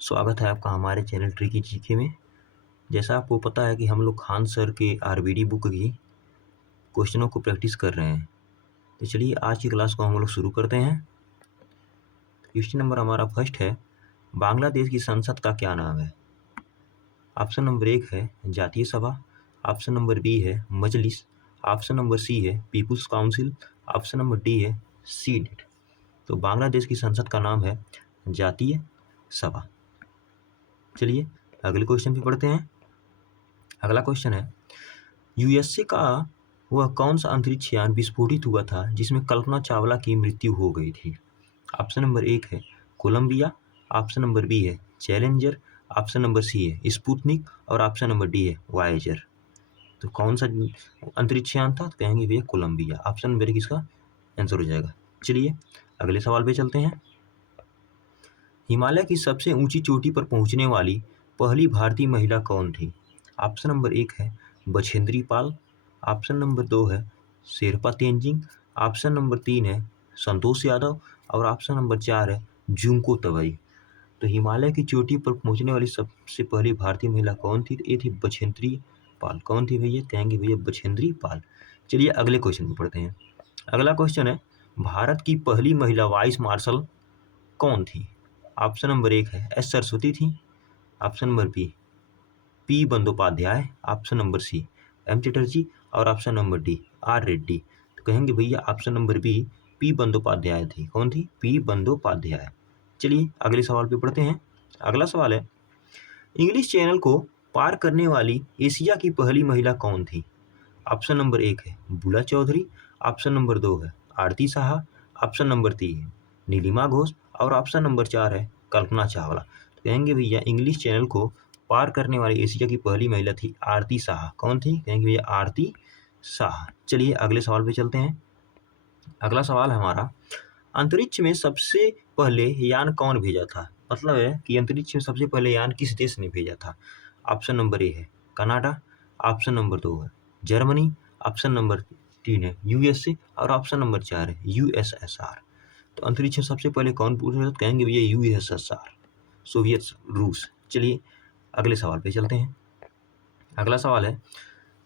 स्वागत है आपका हमारे चैनल ट्रिकी जीके में। जैसा आपको पता है कि हम लोग खान सर के आरबीडी बुक की क्वेश्चनों को प्रैक्टिस कर रहे हैं। तो चलिए आज की क्लास को हम लोग शुरू करते हैं। क्वेश्चन नंबर हमारा फर्स्ट है, बांग्लादेश की संसद का क्या नाम है? ऑप्शन नंबर 1 है जातीय सभा, ऑप्शन नंबर बी है मजलिस, ऑप्शन नंबर सी है people's council, option number D है सीनेट। तो बांग्लादेश की संसद का नाम है जातीय सभा। चलिए अगले क्वेश्चन पे पढ़ते हैं। अगला क्वेश्चन है, यूएसए का वह कौन सा अंतरिक्ष यान विस्फोटित हुआ था जिसमें कल्पना चावला की मृत्यु हो गई थी? ऑप्शन नंबर 1 है कोलंबिया, ऑप्शन नंबर बी है चैलेंजर, ऑप्शन नंबर सी है स्पुतनिक और ऑप्शन नंबर डी है वायेजर। तो कौन सा अंतरिक्ष यान था? तो कहेंगे भैया कोलंबिया। ऑप्शन नंबर 1 इसका आंसर हो जाएगा। चलिए अगले सवाल पे चलते हैं। हिमालय की सबसे ऊंची चोटी पर पहुंचने वाली पहली भारतीय महिला कौन थी? ऑप्शन नंबर 1 है बछेंद्री पाल, ऑप्शन नंबर 2 है शेरपा तेंजिंग, ऑप्शन नंबर 3 है संतोष यादव और ऑप्शन नंबर 4 है जुंको तवई। तो हिमालय की चोटी पर पहुंचने वाली सबसे पहली भारतीय महिला कौन थी? तो ये थी बछेंद्री पाल। कौन थी भैया? कहेंगे भैया बछेंद्री पाल। चलिए अगले क्वेश्चन में पढ़ते हैं। अगला क्वेश्चन है, भारत की पहली महिला वाइस मार्शल कौन थी? ऑप्शन नंबर 1 है एस सरस्वती थी, option number B P Bandopadhyay, option number C M Chatterjee और option number D R Reddy. तो कहेंगे भैया option number B P Bandopadhyay थी। कौन थी? पी बंदोपाध्याय। चलिए अगले सवाल पे पढ़ते हैं। अगला सवाल है, इंग्लिश चैनल को पार करने वाली एशिया की पहली महिला कौन थी? ऑप्शन नंबर 1 है बुला चौधरी, ऑप्शन नंबर 2 है आरती साहा, ऑप्शन नंबर 3 है नीलिमा घोष और ऑप्शन नंबर 4 है कल्पना चावला। तो कहेंगे भैया इंग्लिश चैनल को पार करने वाली एशिया की पहली महिला थी आरती साहा। कौन थी? कहेंगे भैया आरती साहा। चलिए अगले सवाल पे चलते हैं। अगला सवाल है हमारा, अंतरिक्ष में सबसे पहले यान कौन भेजा था? मतलब है कि अंतरिक्ष में सबसे पहले यान किस देश ने भेजा था? ऑप्शन नंबर ए है कनाडा, ऑप्शन नंबर 2 है जर्मनी, ऑप्शन नंबर 3 है यूएसए और ऑप्शन नंबर 4 है यूएसएसआर। तो अंतरिक्ष में सबसे पहले कौन पूछ रहे? तो कहेंगे भैया यूएसएसआर, सोवियत रूस। चलिए अगले सवाल पे चलते हैं। अगला सवाल है,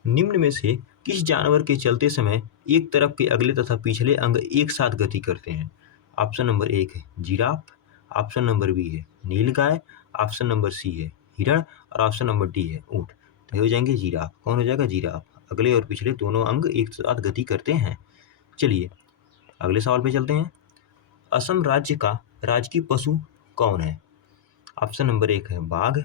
निम्न में से किस जानवर के चलते समय एक तरफ के अगले तथा पिछले अंग एक साथ गति करते हैं? ऑप्शन नंबर 1 है जिराफ, ऑप्शन नंबर बी है नीलगाय, ऑप्शन नंबर सी है हिरण और ऑप्शन नंबर डी है ऊंट। तो हो जाएंगे जिराफ। कौन हो जाएगा? जिराफ। अगले और पिछले दोनों अंग एक साथ गति करते हैं। चलिए अगले सवाल पे चलते हैं। असम राज्य का राजकीय पशु कौन है? ऑप्शन नंबर 1 है बाघ,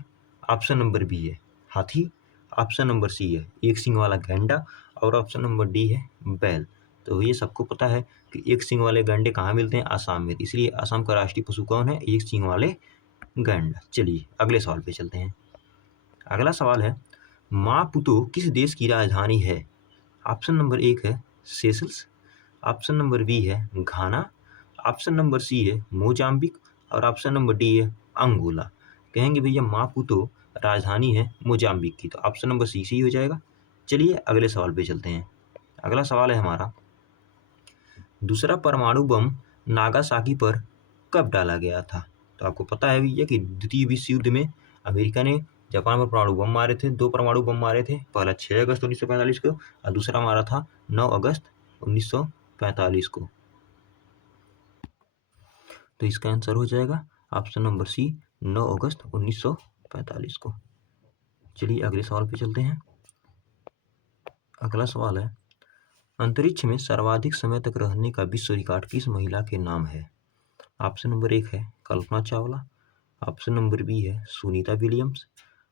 ऑप्शन नंबर बी है हाथी, ऑप्शन नंबर सी है एक सींग वाला गैंडा और ऑप्शन नंबर डी है बैल। तो ये सबको पता है कि एक सींग वाले गैंडे कहाँ मिलते हैं? आसाम में। इसलिए असम का राष्ट्रीय पशु कौन है? एक सींग वाले गैंडा। चलिए अगले सवाल पे चलते हैं। अगला सवाल है, मापुतो किस देश की राजधानी है? ऑप्शन नंबर 1 है सेशल्स, ऑप्शन नंबर बी है घाना, ऑप्शन नंबर सी है मोजाम्बिक और ऑप्शन नंबर डी है अंगोला। कहेंगे भैया मापुतो राजधानी है मोजाम्बिक की। तो ऑप्शन नंबर सी सी हो जाएगा। चलिए अगले सवाल पे चलते हैं। अगला सवाल है हमारा, दूसरा परमाणु बम नागासाकी पर कब डाला गया था? तो आपको पता है भैया कि द्वितीय विश्व युद्ध में अमेरिका ने जापान पर परमाणु बम मारे थे। 2 परमाणु बम मारे थे। पहला 6 अगस्त 1945 को और दूसरा मारा था 9 अगस्त 1945 को। तो इसका आंसर हो जाएगा ऑप्शन नंबर सी 9 अगस्त 1945 को। चलिए अगले सवाल पे चलते हैं। अगला सवाल है, अंतरिक्ष में सर्वाधिक समय तक रहने का विश्व रिकॉर्ड किस महिला के नाम है? ऑप्शन नंबर 1 है Kalpana Chawla, option number B है Sunita Williams,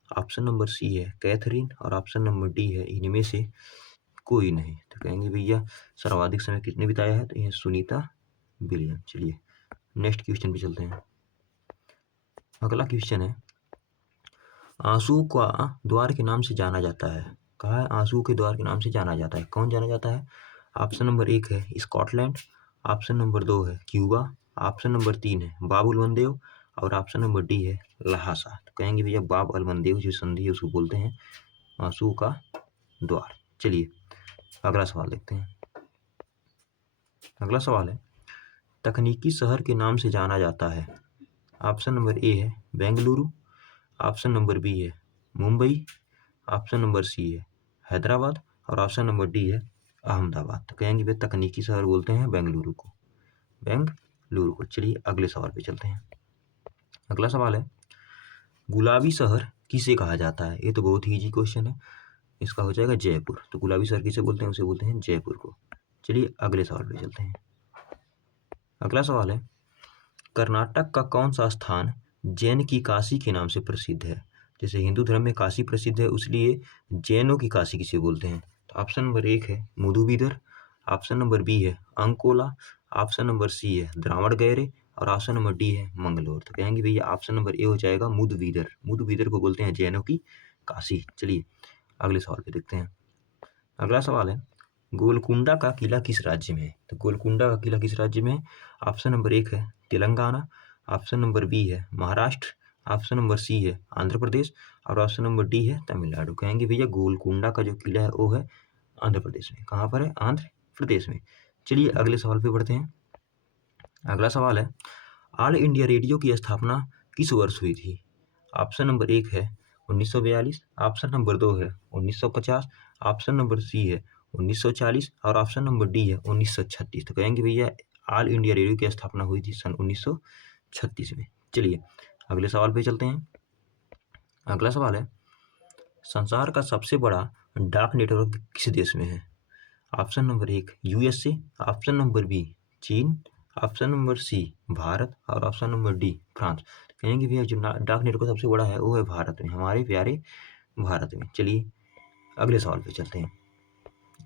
option number C है कैथरीन और ऑप्शन नंबर डी है इनमें से कोई नहीं। तो कहेंगे भैया सर्वाधिक समय किसने बिताया है? तो ये सुनीता विलियम्स। चलिए नेक्स्ट क्वेश्चन पे चलते हैं। अगला क्वेश्चन है, आंसुओं का द्वार के नाम से जाना जाता है। कहा है आंसुओं के द्वार के नाम से जाना जाता है। कौन जाना जाता है? ऑप्शन नंबर 1 है स्कॉटलैंड, ऑप्शन नंबर 2 है क्यूबा, ऑप्शन नंबर 3 है बाब अलमंदेव और ऑप्शन नंबर डी है लहासा। तो कहेंगे भैया बाब अलमंदेव जो संधि है उसको बोलते हैं आंसुओं का द्वार। चलिए अगला सवाल देखते हैं। अगला सवाल है, तकनीकी शहर के नाम से जाना जाता है। ऑप्शन नंबर ए है बेंगलुरु, ऑप्शन नंबर बी है मुंबई, ऑप्शन नंबर सी है हैदराबाद और ऑप्शन नंबर डी है अहमदाबाद। तो कहेंगे भाई तकनीकी शहर बोलते हैं बेंगलुरु को, बेंगलुरु को। चलिए अगले सवाल पे चलते हैं। अगला सवाल है गुलाबी शहर किसे कहा जाता है? ये तो बहुत ही इजी क्वेश्चन है, इसका हो जाएगा जयपुर। तो गुलाबी शहर किसे बोलते हैं? उसे बोलते हैं जयपुर को। चलिए अगले सवाल पे चलते हैं। अगला सवाल है कर्नाटक का कौन सा स्थान जैन की काशी के नाम से प्रसिद्ध है? जैसे हिंदू धर्म में काशी प्रसिद्ध है, उसलिए जैनों की काशी किसे बोलते हैं? तो ऑप्शन नंबर एक है मधुबीदर, ऑप्शन नंबर बी है अंकोला, ऑप्शन नंबर सी है द्रावणगैरे और ऑप्शन नंबर डी है मंगलोर। तो कहेंगे भैया ऑप्शन नंबर ए हो जाएगा मुदबीदर। मुदबीदर को बोलते हैं जैनों की काशी। चलिए अगले सवाल पे देखते हैं। अगला सवाल है गोलकुंडा का किला किस राज्य में है? तो गोलकुंडा का किला किस राज्य में है? ऑप्शन नंबर एक है तेलंगाना, ऑप्शन नंबर बी है महाराष्ट्र, ऑप्शन नंबर सी है आंध्र प्रदेश और ऑप्शन नंबर डी है तमिलनाडु। कहेंगे भैया गोलकुंडा का जो किला है वो है आंध्र प्रदेश में। कहाँ पर है? आंध्र प्रदेश में। चलिए अगले सवाल पे बढ़ते हैं। अगला सवाल है ऑल इंडिया रेडियो की स्थापना किस वर्ष हुई थी? ऑप्शन नंबर एक है 1942, ऑप्शन नंबर दो है 1950, ऑप्शन नंबर सी है 1940 और ऑप्शन नंबर डी है 1936। तो कहेंगे भैया ऑल इंडिया रेडियो की स्थापना हुई थी सन 1936 में। चलिए अगले सवाल पे चलते हैं। अगला सवाल है संसार का सबसे बड़ा डाक नेटवर्क किस देश में है? ऑप्शन नंबर एक यूएसए, ऑप्शन नंबर बी चीन, ऑप्शन नंबर सी भारत और ऑप्शन नंबर डी फ्रांस। कहेंगे भैया जो डाक नेटवर्क सबसे बड़ा है वो है भारत में, हमारे प्यारे भारत में। चलिए अगले सवाल पे चलते हैं।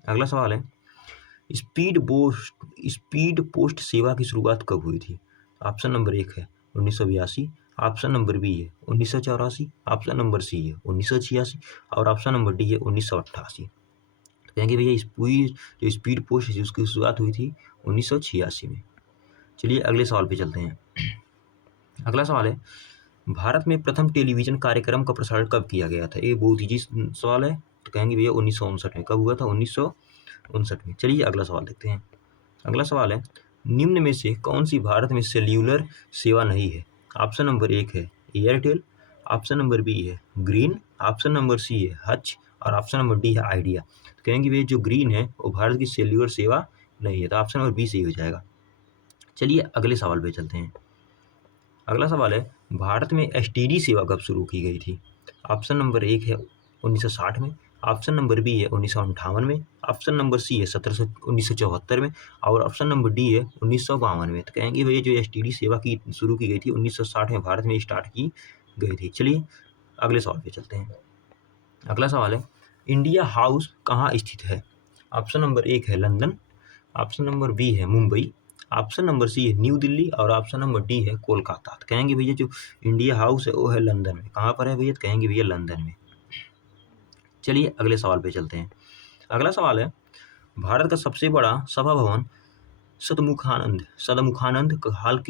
अगला सवाल है स्पीड पोस्ट सेवा की शुरुआत कब हुई थी? ऑप्शन नंबर एक है 1982, ऑप्शन नंबर बी है 1984, ऑप्शन नंबर सी है 1986 और ऑप्शन नंबर डी है 1988। कहेंगे भैया इस पूरी जो स्पीड पोस्ट है उसकी शुरुआत हुई थी 1986 में। चलिए अगले सवाल पे चलते हैं। अगला सवाल है भारत में प्रथम टेलीविजन कार्यक्रम का प्रसारण कब किया गया था? ये बहुत इजी सवाल है। तो कहेंगे भैया 1959 में। कब हुआ था? 1959 में। चलिए अगला सवाल देखते हैं। अगला सवाल है निम्न में से कौन सी भारत में सेल्यूलर सेवा नहीं है? ऑप्शन नंबर एक है एयरटेल, ऑप्शन नंबर बी है ग्रीन, ऑप्शन नंबर सी है हच और ऑप्शन नंबर डी है आइडिया। तो कहेंगे भैया जो ग्रीन है वो भारत की सेल्यूलर सेवा नहीं है, तो ऑप्शन नंबर बी सही हो जाएगा। चलिए अगले सवाल पे चलते हैं। अगला सवाल है भारत में एसटीडी सेवा कब शुरू की गई थी? ऑप्शन नंबर एक है 1960 में, ऑप्शन नंबर बी है 1958 में, ऑप्शन नंबर सी है 1974 में और ऑप्शन नंबर डी है 1952 में। तो कहेंगे भैया जो एसटीडी सेवा की शुरू की गई थी 1960 में भारत में स्टार्ट की गई थी। चलिए अगले सवाल पे चलते हैं। अगला सवाल है इंडिया हाउस कहाँ स्थित है? ऑप्शन नंबर एक है लंदन, ऑप्शन नंबर बी है मुंबई, ऑप्शन नंबर सी है न्यू दिल्ली और ऑप्शन नंबर डी है कोलकाता। तो कहेंगे भैया जो इंडिया हाउस है वो है लंदन में। कहाँ पर है भैया? तो कहेंगे भैया लंदन में। चलिए अगले सवाल पे चलते हैं। अगला सवाल है भारत का सबसे बड़ा सभा भवन सदमुखानंद हाल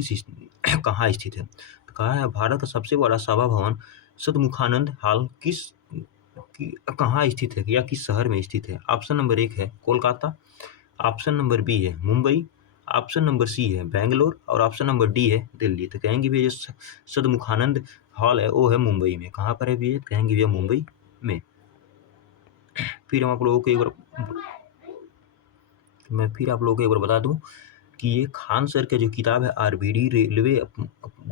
कहाँ स्थित है? तो कहा है भारत का सबसे बड़ा सभा भवन सदमुखानंद हाल कहाँ स्थित है या किस शहर में स्थित है? ऑप्शन नंबर एक है कोलकाता, ऑप्शन नंबर बी है मुंबई, ऑप्शन नंबर सी है बेंगलोर और ऑप्शन नंबर डी है दिल्ली। तो कहेंगे भैया जो सदमुखानंद हॉल है वो है मुंबई में। कहाँ पर है भैया? कहेंगे भैया मुंबई में। फिर हम आप लोगों को एक बार बता दूं कि ये खान सर का जो किताब है आरबीडी रेलवे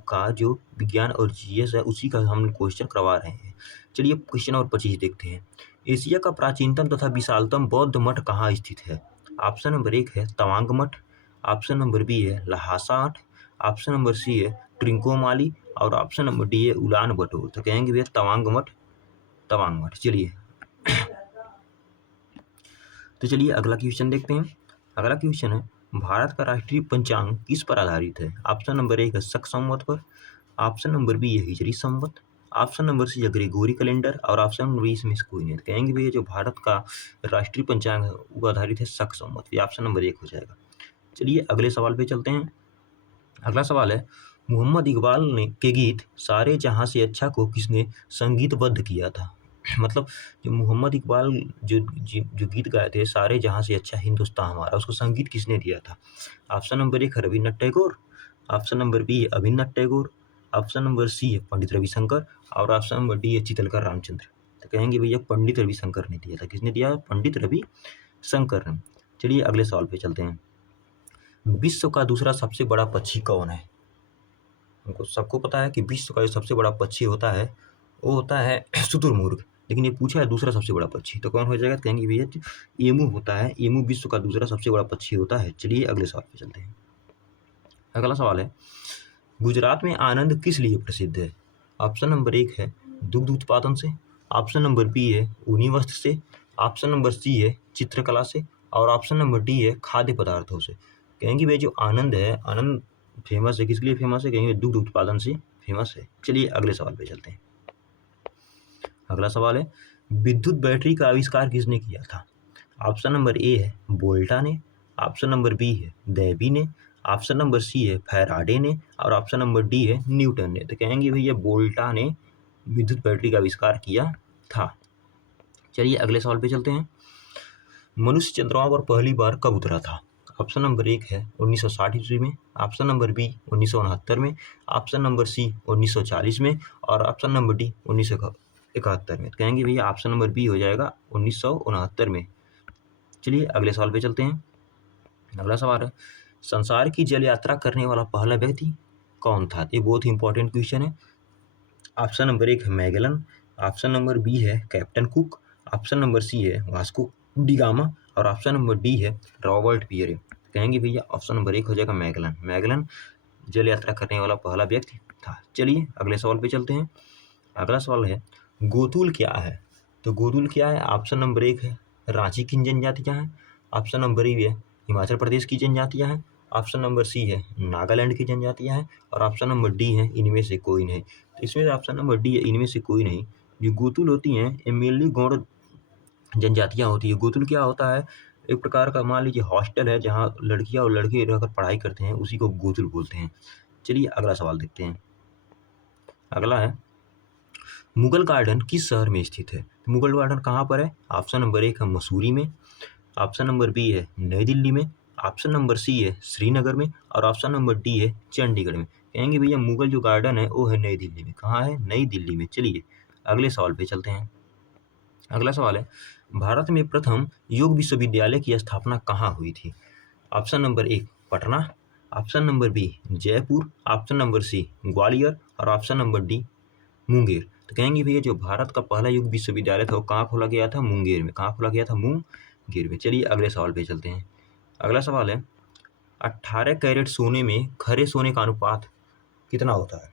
का जो विज्ञान और जीएस है उसी का हम क्वेश्चन करवा रहे हैं। चलिए क्वेश्चन नंबर 25 देखते हैं। एशिया का प्राचीनतम तथा विशालतम बौद्ध मठ कहाँ स्थित है? ऑप्शन नंबर एक है तवांग मठ, ऑप्शन नंबर बी है लहासा मठ, ऑप्शन नंबर सी है ट्रिंकोमाली और ऑप्शन नंबर डी है उलान बटोर। तो कहेंगे भैया तवांग मठ। चलिए तो चलिए अगला क्वेश्चन देखते हैं। अगला क्वेश्चन है भारत का राष्ट्रीय पंचांग किस पर आधारित है? ऑप्शन नंबर एक है शक संवत पर, ऑप्शन नंबर बी है हिजरी संवत, ऑप्शन नंबर सी है ग्रेगोरी कैलेंडर और ऑप्शन नंबर इसमें से कोई नहीं। कहेंगे भैया जो भारत का राष्ट्रीय पंचांग है वो आधारित है शक संवत। ये ऑप्शन नंबर एक हो जाएगा। चलिए अगले सवाल पे चलते हैं। अगला सवाल है मोहम्मद इकबाल ने के गीत सारे जहां से अच्छा को किसने संगीतबद्ध किया था? मतलब जो मोहम्मद इकबाल जो गीत गाए थे सारे जहां से अच्छा हिंदुस्तान हमारा, उसको संगीत किसने दिया था? ऑप्शन नंबर एक है Rabindranath Tagore, option number B है Abhinav Tagore, option number C है पंडित रविशंकर और ऑप्शन नंबर डी है चितलकर रामचंद्र। तो कहेंगे भैया पंडित रविशंकर ने दिया था। किसने दिया? पंडित रविशंकर ने। चलिए अगले सवाल पे चलते हैं। विश्व का दूसरा सबसे बड़ा पक्षी कौन है? हमको सबको पता है कि विश्व का जो सबसे बड़ा पक्षी होता है वो होता है शुतुरमुर्ग, लेकिन ये पूछा है दूसरा सबसे बड़ा पक्षी, तो कौन हो जाएगा? कहेंगे भैया एमू होता है। एमू विश्व का दूसरा सबसे बड़ा पक्षी होता है। चलिए अगले सवाल पे चलते हैं। अगला सवाल है, गुजरात में आनंद किस लिए प्रसिद्ध है? ऑप्शन नंबर 1 है दुग्ध उत्पादन से, ऑप्शन नंबर बी है ऊनी वस्त्र से, ऑप्शन नंबर सी है चित्रकला से और ऑप्शन नंबर डी है खाद्य पदार्थों से। कहेंगे भाई जो आनंद है, आनंद फेमस है, किस लिए फेमस है? कहेंगे दुग्ध उत्पादन से फेमस है। चलिए अगले सवाल पे चलते हैं। अगला सवाल है, विद्युत बैटरी का आविष्कार किसने किया था? ऑप्शन नंबर ए है वोल्टा ने, ऑप्शन नंबर बी है देवी ने, ऑप्शन नंबर सी है फैराडे ने और ऑप्शन नंबर डी है न्यूटन ने। तो कहेंगे भैया वोल्टा ने विद्युत बैटरी का आविष्कार किया था। चलिए अगले सवाल पे चलते हैं। मनुष्य चंद्रमा पर पहली बार कब उतरा था? ऑप्शन नंबर 1 है 1960 ईस्वी में, ऑप्शन नंबर बी 1969 में, ऑप्शन नंबर सी 1940 में और ऑप्शन नंबर डी 1971 में। कहेंगे भैया ऑप्शन नंबर बी हो जाएगा 1969 में। चलिए अगले सवाल पे चलते हैं। अगला सवाल है, संसार की जल यात्रा करने वाला पहला व्यक्ति कौन था? ये बहुत ही इंपॉर्टेंट क्वेश्चन है। ऑप्शन नंबर 1 है मैगेलन, ऑप्शन नंबर बी है captain Cook, option number C है वास्को डी गामा और ऑप्शन नंबर डी है रॉबर्ट पियरे। कहेंगे भैया ऑप्शन नंबर 1 हो जाएगा मैगेलन। मैगेलन जल यात्रा करने वाला पहला व्यक्ति था। चलिए अगले सवाल पे चलते हैं। अगला सवाल है, गोतुल क्या है? तो गोतुल क्या है? ऑप्शन नंबर 1 है रांची की जनजातियाँ हैं, ऑप्शन नंबर बी है हिमाचल प्रदेश की जनजातियाँ हैं, ऑप्शन नंबर सी है नागालैंड की जनजातियाँ हैं और ऑप्शन नंबर डी है इनमें से कोई नहीं। तो इसमें ऑप्शन नंबर डी है इनमें से कोई नहीं। जो गोतुल होती हैं ये मेनली गौड़ जनजातियाँ होती है। गोतुल क्या होता है? एक प्रकार का मान लीजिए हॉस्टल है जहाँ लड़कियाँ और लड़के रहकर पढ़ाई करते हैं, उसी को गोतुल बोलते हैं। चलिए अगला सवाल देखते हैं। अगला है, मुगल गार्डन किस शहर में स्थित है? मुगल गार्डन कहाँ पर है? ऑप्शन नंबर 1 है मसूरी में, ऑप्शन नंबर बी है नई दिल्ली में, ऑप्शन नंबर सी है श्रीनगर में और ऑप्शन नंबर डी है चंडीगढ़ में। कहेंगे भैया मुगल जो गार्डन है वो है नई दिल्ली में। कहाँ है? नई दिल्ली में। चलिए अगले सवाल पे चलते हैं। अगला सवाल है, भारत में प्रथम योग विश्वविद्यालय की स्थापना कहाँ हुई थी? Option number 1 Patna, option number B Jaipur, option number C Gwalior और ऑप्शन नंबर डी मुंगेर। तो कहेंगे भैया जो भारत का पहला योग विश्वविद्यालय था वो कहाँ खोला गया था? मुंगेर में। कहाँ खोला गया था? मुंगेर में। चलिए अगले सवाल पे चलते हैं। अगला सवाल है, 18 कैरेट सोने में खरे सोने का अनुपात कितना होता है?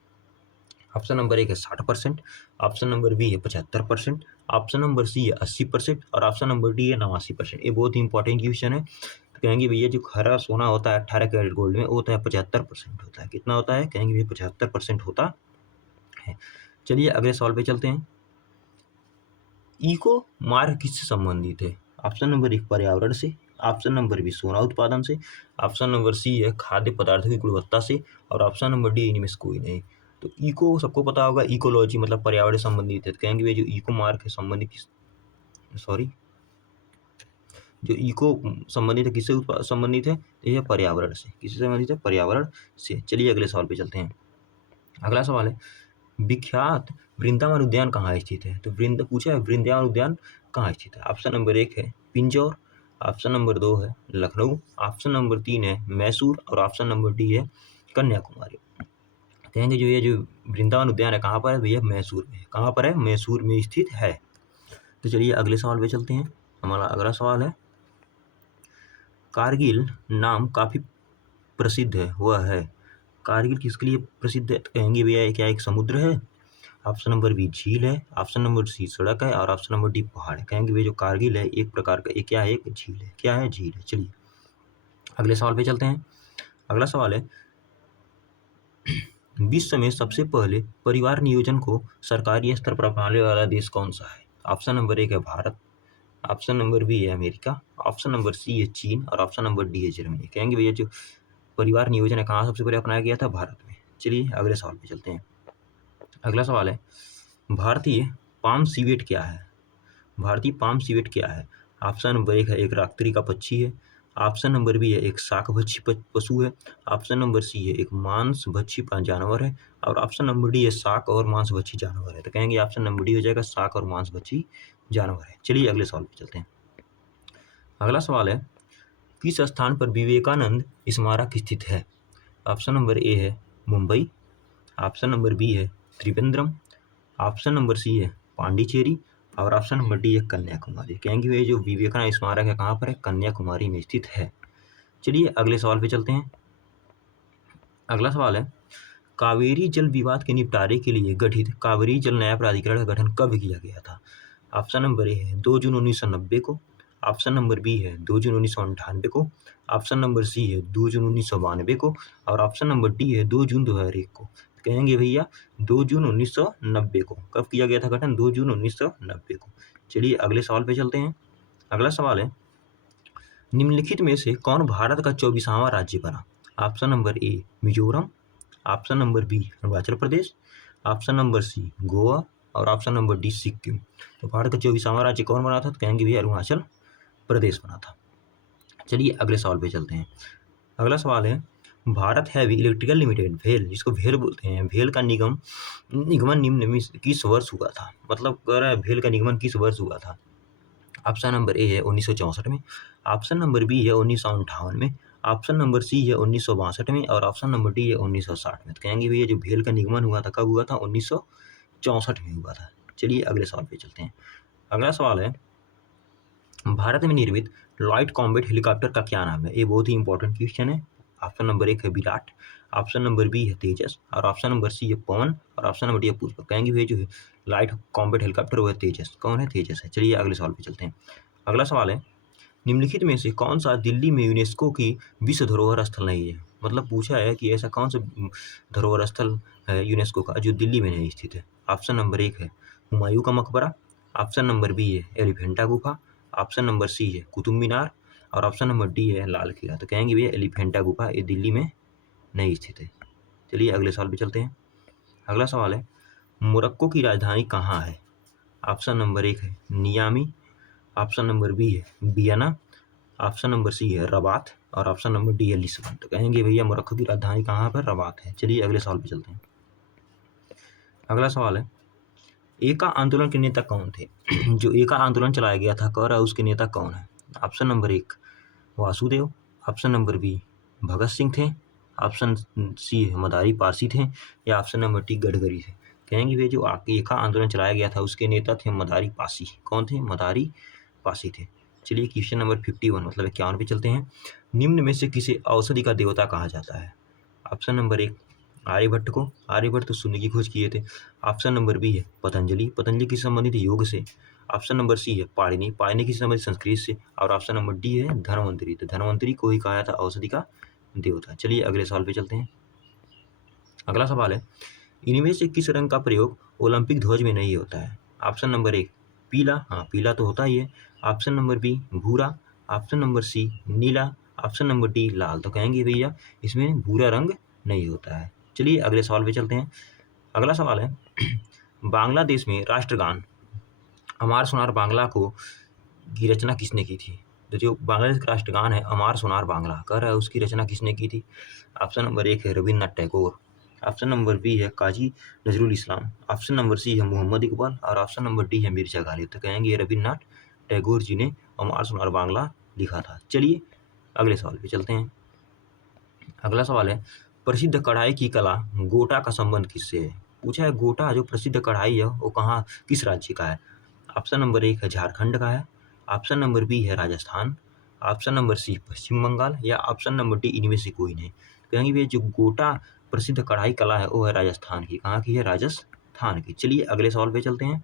ऑप्शन नंबर 1 है 60%, ऑप्शन नंबर बी है 75%, ऑप्शन नंबर सी है 80% और ऑप्शन नंबर डी है 89%। ये बहुत ही इंपॉर्टेंट क्वेश्चन है। तो कहेंगे भैया जो खरा सोना होता है 18 कैरेट गोल्ड में वो होता है 75% होता है। कितना होता है? कहेंगे भैया 75% होता है। चलिए अगले सवाल पे चलते हैं। इको मार्ग किससे संबंधित है? ऑप्शन नंबर 1 पर्यावरण से, ऑप्शन नंबर बी सोना उत्पादन से, ऑप्शन नंबर सी है खाद्य पदार्थों की गुणवत्ता से और ऑप्शन नंबर डी इनमें से कोई नहीं। तो इको सबको पता होगा, इकोलॉजी मतलब पर्यावरण संबंधित है। तो कहेंगे भैया जो इको मार्ग है संबंधित जो इको संबंधित है किससे संबंधित है? यह पर्यावरण से। किससे संबंधित है? पर्यावरण से। चलिए अगले सवाल पे चलते हैं। अगला सवाल है, विख्यात वृंदावन उद्यान कहाँ स्थित है? तो पूछा है वृंदावन उद्यान कहाँ स्थित है? ऑप्शन नंबर 1 है पिंजौर, ऑप्शन नंबर 2 है लखनऊ, ऑप्शन नंबर 3 है मैसूर और ऑप्शन नंबर डी है कन्याकुमारी। कहेंगे जो ये जो वृंदावन उद्यान है कहाँ पर है? भैया मैसूर में। कहाँ पर है? मैसूर में स्थित है। तो चलिए अगले सवाल पे चलते हैं। हमारा अगला सवाल है, कारगिल नाम काफ़ी प्रसिद्ध है, वह है कारगिल किसके लिए प्रसिद्ध है? तो कहेंगे भैया क्या एक समुद्र है, ऑप्शन नंबर बी झील है, ऑप्शन नंबर सी सड़क है और ऑप्शन नंबर डी पहाड़ है। कहेंगे भैया जो कारगिल है एक प्रकार का एक क्या है? एक झील है। क्या है? झील है। चलिए अगले सवाल पे चलते हैं। अगला सवाल है, विश्व में सबसे पहले परिवार नियोजन को सरकारी स्तर पर अपनाने वाला देश कौन सा है? ऑप्शन नंबर 1 है भारत, ऑप्शन नंबर बी है अमेरिका, ऑप्शन नंबर सी है चीन और ऑप्शन नंबर डी है जर्मनी। कहेंगे भैया जो परिवार नियोजन है कहाँ सबसे पहले अपनाया गया था? भारत में। चलिए अगले सवाल पे चलते हैं। अगला सवाल है, भारतीय पाम सिवेट क्या है? भारतीय पाम सिवेट क्या है? ऑप्शन नंबर 1 है एक रात्रि का पक्षी है, ऑप्शन नंबर बी है एक शाकभक्षी पशु है। ऑप्शन नंबर सी है एक मांसभक्षी जानवर है। और ऑप्शन नंबर डी है शाक और मांसभक्षी जानवर है। तो कहेंगे ऑप्शन नंबर डी हो जाएगा शाक और मांसभक्षी जानवर है। चलिए अगले सवाल पे चलते हैं। अगला सवाल है, किस स्थान पर विवेकानंद स्मारक स्थित है? ऑप्शन नंबर ए है मुंबई। ऑप्शन नंबर बी है त्रिवेंद्रम। ऑप्शन नंबर सी है पांडिचेरी। और ऑप्शन नंबर डी है कन्याकुमारी। कहेंगे ये जो विवेकानंद स्मारक है कहाँ पर है? कन्याकुमारी में स्थित है। चलिए अगले सवाल पे चलते हैं। अगला सवाल है, कावेरी जल विवाद के निपटारे के लिए गठित कावेरी जल न्याय प्राधिकरण का गठन कब किया गया था? ऑप्शन नंबर ए है 2 जून 1990 को। ऑप्शन नंबर बी है 2 जून 1998 को। ऑप्शन नंबर सी है 2 जून 1992 को। और ऑप्शन नंबर डी है 2 जून 2001 को। कहेंगे भैया 2 जून 1990 को। कब किया गया था गठन? 2 जून 1990 को। चलिए अगले सवाल पे चलते हैं। अगला सवाल है, निम्नलिखित में से कौन भारत का 24वां राज्य बना? Option number A Mizoram. Option number B Arunachal Pradesh. Option number C Goa. और ऑप्शन नंबर डी सिक्किम। तो भारत का 24वां राज्य कौन बना था? तो कहेंगे भैया अरुणाचल प्रदेश बना था। चलिए अगले सवाल पे चलते हैं। अगला सवाल है, भारत हैवी इलेक्ट्रिकल लिमिटेड भेल, जिसको भेल बोलते हैं, भेल का निगमन निम्न में किस वर्ष हुआ था? मतलब कह रहा है भेल का निगमन किस वर्ष हुआ था? ऑप्शन नंबर ए है 1964 में। ऑप्शन नंबर बी है 1958 में। ऑप्शन नंबर सी है 1962 में। और ऑप्शन नंबर डी है 1960 में। तो कहेंगे भैया जो भेल का निगमन हुआ था कब हुआ था? 1964 में हुआ था। चलिए अगले सवाल पे चलते हैं। अगला सवाल है, भारत में निर्मित लाइट कॉम्बैट हेलीकॉप्टर का क्या नाम है? ये बहुत ही इंपॉर्टेंट क्वेश्चन है। ऑप्शन नंबर एक है विराट। ऑप्शन नंबर बी है तेजस। और ऑप्शन नंबर सी है पवन। और ऑप्शन नंबर डी है पुष्पक। कहेंगे भैया जो लाइट कॉम्बैट हेलीकॉप्टर वो है तेजस। कौन है? तेजस है। चलिए अगले सवाल पे चलते हैं। अगला सवाल है, निम्नलिखित में से कौन सा दिल्ली में यूनेस्को की विश्व धरोहर स्थल नहीं है? मतलब पूछा है कि ऐसा कौन सा धरोहर स्थल है यूनेस्को का जो दिल्ली में नहीं स्थित है? ऑप्शन नंबर एक है हुमायूं का मकबरा। ऑप्शन नंबर बी है एलिफेंटा गुफा। ऑप्शन नंबर सी है कुतुब मीनार। और ऑप्शन नंबर डी है लाल किला। तो कहेंगे भैया एलिफेंटा गुफा ये दिल्ली में नहीं स्थित है। चलिए अगले सवाल पे चलते हैं। अगला सवाल है, मोरक्को की राजधानी कहाँ है? ऑप्शन नंबर एक है नियामी। ऑप्शन नंबर बी है वियना। ऑप्शन नंबर सी है रबात। और ऑप्शन नंबर डी है लिस्बन। तो कहेंगे भैया मोरक्को की राजधानी कहाँ पर? रबात है। चलिए अगले सवाल पे चलते हैं। अगला सवाल है, एका आंदोलन के नेता कौन थे? जो एका आंदोलन चलाया गया था कह रहा है उसके नेता कौन है? ऑप्शन नंबर एक Vasudev. Option number B Bhagat Singh थे। ऑप्शन सी है मदारी पारसी थे। या ऑप्शन नंबर डी गडकरी थे। कहेंगे भैया जो एका आंदोलन चलाया गया था उसके नेता थे मदारी पासी। कौन थे? मदारी पासी थे। चलिए क्वेश्चन नंबर 51 मतलब 51 पे चलते हैं। निम्न में से किसे औषधि का देवता कहा जाता है? ऑप्शन नंबर एक आर्यभट्ट को। आर्यभट्ट तो शून्य की खोज किए थे। ऑप्शन नंबर बी है पतंजलि। पतंजलि किस संबंधित है? योग से। ऑप्शन नंबर सी है पाणिनि। पाणिनि किस संबंधित? संस्कृत से। और ऑप्शन नंबर डी है धन्वंतरी। तो धन्वंतरी को ही कहा जाता औषधि का देवता। चलिए अगले सवाल पे चलते हैं। अगला सवाल है, इनमें से किस रंग का प्रयोग ओलंपिक ध्वज में नहीं होता है? ऑप्शन नंबर एक पीला। हाँ पीला तो होता ही है। ऑप्शन नंबर बी भूरा। ऑप्शन नंबर सी नीला। ऑप्शन नंबर डी लाल। तो कहेंगे भैया इसमें भूरा रंग नहीं होता है। चलिए अगले सवाल पे चलते हैं। अगला सवाल है, बांग्लादेश में राष्ट्रगान अमार सोनार बांग्ला को की रचना किसने की थी? तो जो बांग्लादेश का राष्ट्रगान है अमार सोनार बांग्ला कह रहा है उसकी रचना किसने की थी? ऑप्शन नंबर एक है Rabindranath Tagore. Option number B है Kazi Nazrul Islam. Option number C है मोहम्मद इकबाल। और ऑप्शन नंबर डी है मिर्जा गालिब। तो कहेंगे रविन्द्रनाथ टैगोर जी ने अमार सोनार बांग्ला लिखा था। चलिए अगले सवाल पे चलते हैं। अगला सवाल है, प्रसिद्ध कढ़ाई की कला गोटा का संबंध किससे है? पूछा है गोटा जो प्रसिद्ध कढ़ाई है वो कहाँ किस राज्य का है? ऑप्शन नंबर एक है झारखंड का है। ऑप्शन नंबर बी है राजस्थान। ऑप्शन नंबर सी पश्चिम बंगाल। या ऑप्शन नंबर डी इनमें से कोई नहीं। कहेंगे भैया जो गोटा प्रसिद्ध कढ़ाई कला है वो है राजस्थान की। कहाँ की है? राजस्थान की। चलिए अगले सवाल पे चलते हैं।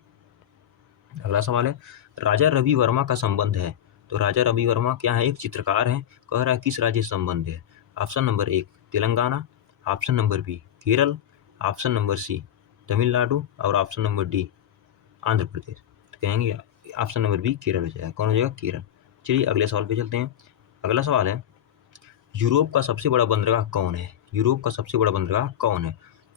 अगला सवाल है, राजा रवि वर्मा का संबंध है। तो राजा रवि वर्मा क्या है? एक चित्रकार है। कह रहा है किस राज्य से संबंध है? ऑप्शन नंबर एक Telangana. Option number B Kerala. Option number C Tamil Nadu. और option number D Andhra Pradesh. तो कहेंगे ऑप्शन नंबर बी केरल हो जाएगा। कौन हो जाएगा? केरल। चलिए अगले सवाल पे चलते हैं। अगला सवाल है, यूरोप का सबसे बड़ा बंदरगाह कौन है? यूरोप का सबसे बड़ा बंदरगाह कौन है?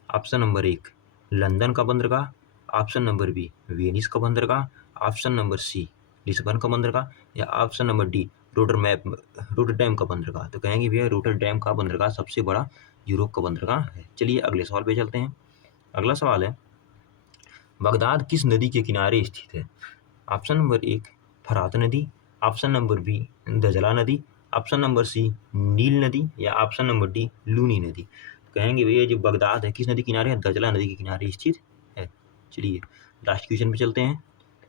ऑप्शन नंबर एक लंदन का बंदरगाह। ऑप्शन नंबर बी वेनिस का बंदरगाह। ऑप्शन नंबर सी लिस्बन का बंदरगाह। या ऑप्शन नंबर डी रोटरडैम का बंदरगाह। तो कहेंगे भैया रोटरडैम का बंदरगाह सबसे बड़ा यूरोप का बंदरगाह है। चलिए अगले सवाल पे चलते हैं। अगला सवाल है, बगदाद किस नदी के किनारे स्थित है? ऑप्शन नंबर 1 फरात नदी, ऑप्शन नंबर बी दजला नदी, ऑप्शन नंबर सी नील नदी, या ऑप्शन नंबर डी लूनी नदी। कहेंगे भैया जो बगदाद है किस नदी किनारे है? दजला नदी के किनारे स्थित है। चलिए लास्ट क्वेश्चन पे चलते हैं।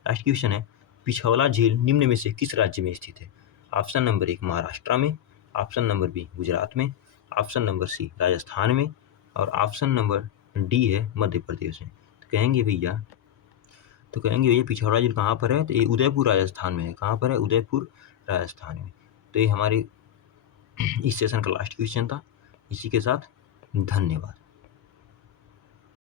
लास्ट क्वेश्चन है, पिछौला झील निम्न में से किस राज्य में स्थित है? ऑप्शन नंबर 1 महाराष्ट्र में, ऑप्शन नंबर बी गुजरात में, ऑप्शन नंबर सी राजस्थान में, और ऑप्शन नंबर डी है मध्य प्रदेश में। तो कहेंगे भैया पिछौला झील कहाँ पर है? तो ये उदयपुर राजस्थान में है। कहाँ पर है? उदयपुर राजस्थान में। तो ये हमारे इस सेशन का लास्ट क्वेश्चन था। इसी के साथ धन्यवाद।